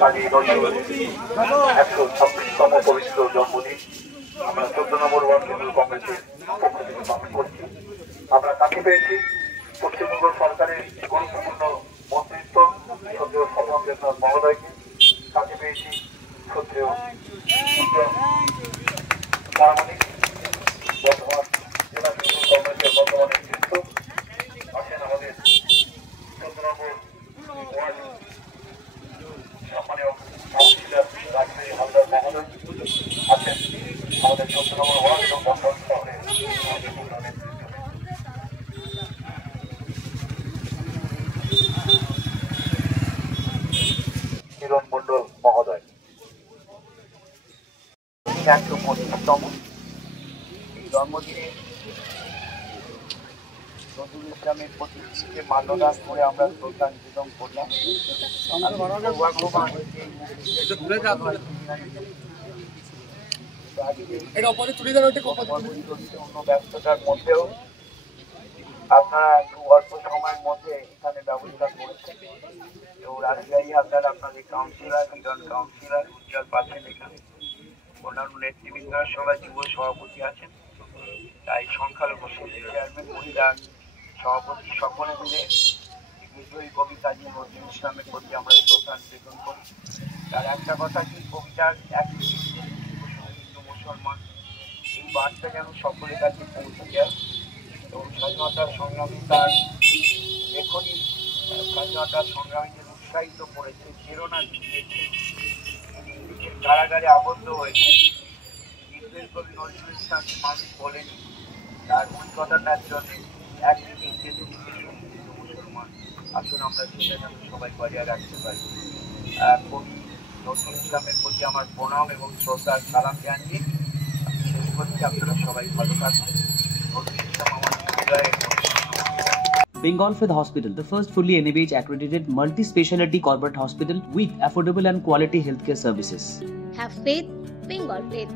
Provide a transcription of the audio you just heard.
কাজী নজরুল 126তম পবিত্র জন্মদিন আমরা 14 নম্বর ওয়ার্ড তৃণমূল কংগ্রেসের পক্ষ থেকে পালন করছি। আমরা তাকে পেয়েছি পশ্চিমবঙ্গ সরকারের গুরুত্বপূর্ণ মন্ত্রিত্ব শ্রদ্ধেয় স্বপন দেবনাথ মহোদয়কে, তাকে পেয়েছি শ্রদ্ধেয় পারমাণিক বর্ধমান জেলা তৃণমূল কংগ্রেসের বর্তমান নেতৃত্ব আছেন আমাদের 14 নম্বর ওয়ার্ড সম্মানীয় কাউন্সিলর রাজশাহী হালদার মহোদয় আছেন আমাদের 14 নম্বর ওয়ার্ড এবং বর্ধমান শহরের গুরুত্বপূর্ণ নেতৃত্ব। কিরণ মন্ডল মহোদয় 125তম এই জন্মদিনে নজরুল ইসলামের প্রতিকৃতিকে মাল্যদান করে আমরা শ্রদ্ধা নিবেদন করলাম। অন্য ব্যস্ততার মধ্যেও আপনারা খুব অল্প সময়ের মধ্যে এখানে ব্যবস্থা করেছেন। তো রাজশাহী আপনারা আপনাদের কাউন্সিলর, দুজন কাউন্সিলর উজ্জ্বল পাচ্ছেন, এখানে অন্যান্য নেতৃবৃন্দরা সবাই যুব সভাপতি আছেন, তাই সংখ্যালঘু চেয়ারম্যান, মহিলা সভাপতি সকলে মিলে বিদ্রোহী কবি কাজী নজরুল ইসলামের প্রতি আমরা শ্রদ্ধা নিবেদন করি। তার একটা কথা কি, কবিতার এক হিন্দু মুসলমান এই বার্তা যেন সকলের কাছে পৌঁছে যায় এবং স্বাধীনতার সংগ্রামী তার লেখনী স্বাধীনতার সংগ্রামীদের উৎসাহিত করেছে, প্রেরণা দিয়েছে। নিজের কারাগারে আবদ্ধ হয়েছে, বিদ্রোহী কবি নজরুল ইসলামকে মানুষ বলেনি, তার অভিজ্ঞতাটার জন্য একদিকে হিন্দু মুসলমান। আসুন আমরা সেটা যেন সবাই বজায় রাখতে পারি। কবি নজরুল ইসলামের প্রতি আমার প্রণাম এবং শ্রদ্ধার সালাম জানিয়ে শেষ করছি। আপনারা সবাই ভালো থাকবেন। নজরুল ইসলাম আমার হৃদয়ে। Bengal Fifth Hospital, the first fully NABH accredited multi-speciality corporate hospital with affordable and quality healthcare services. Have faith, Bengal Faith.